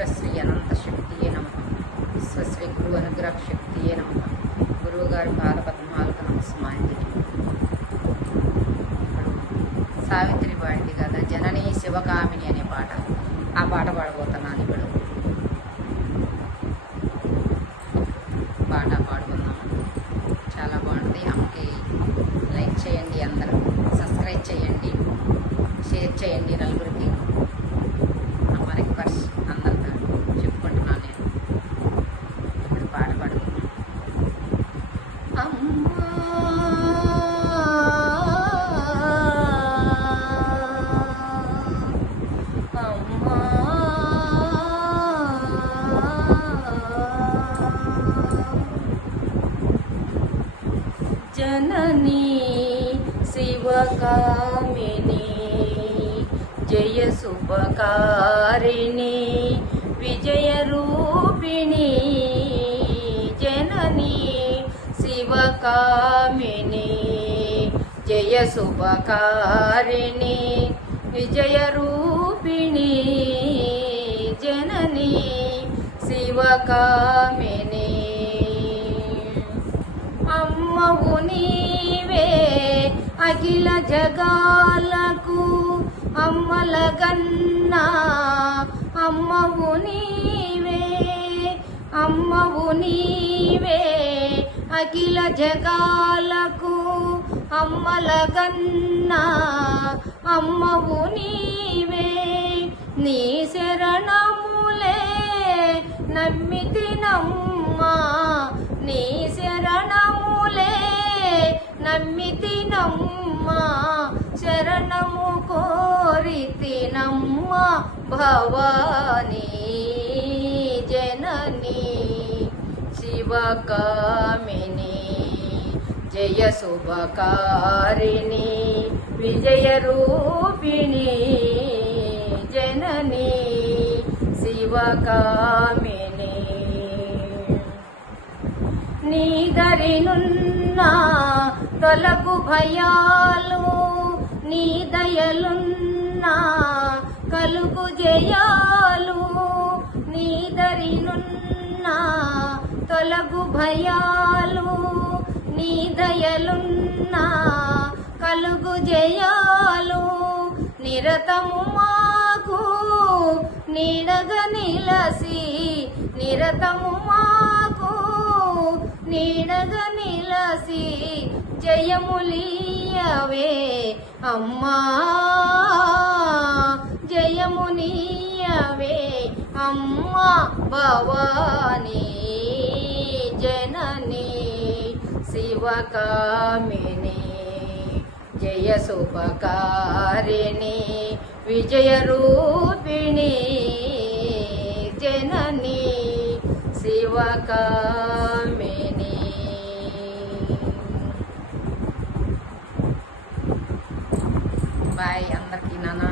విశ్వశ్రీ అనంత శక్తియే నమః. విశ్వశ్రీ గురు అనుగ్రహ శక్తియే నమః. గురువుగారి పాదపద్మాలకు నమస్మాంజలి. సావిత్రి పాడింది కదా జననీ శివకామిని అనే పాట, ఆ పాట పాడబోతున్నాను ఇప్పుడు. పాట పాడుకుందాము. చాలా బాగుంటుంది. అమ్మకి లైక్ చేయండి, అందరూ సబ్స్క్రైబ్ చేయండి, షేర్ చేయండి నలుగురికి. అమ్మ రిక్వెస్ట్ అందరితో చెప్పుకుంటున్నాను నేను. ఇప్పుడు పాట పాడుకుందాం. అమ్మా అమ్మా జననీ శివకామిని జయ శుభకారిణి విజయరూపిణి. జననీ శివకామిని జయ శుభకారిణి విజయరూపిణి. జననీ శివకామిని అమ్మవు నీవే అఖిల జగాలకు అమ్మలగన్నా. అమ్మవు నీవే, అమ్మవు నీవే అఖిల జగాలకు అమ్మలగన్నా. అమ్మవు నీవే, నీ శరణములే నమ్మితినమ్మా. నీ శరణములే నమ్మితినమ్మా. శరణము కోరితినమ్మా భవానీ. జననీ శివకామిని జయ శుభకారిణి విజయరూపిణి. జననీ శివకామిని నీదరినున్న తొలగు భయాలు, నీ దయలున్న కలుగు జయాలు. నీదరినున్న తొలగు భయాలు, నీ దయలున్న కలుగు జయాలు. నిరతము మాకు నీడగా నిలసి, నిరతము మాకు నీడగా నిలసి జయములీయవే అమ్మా. జయమునీయవే అమ్మా భవానీ. జననీ శివకామిని జయ శుభకారిణి విజయరూపిణి. జననీ శివకామిని. బాయ్ అందరికీ నాన్న.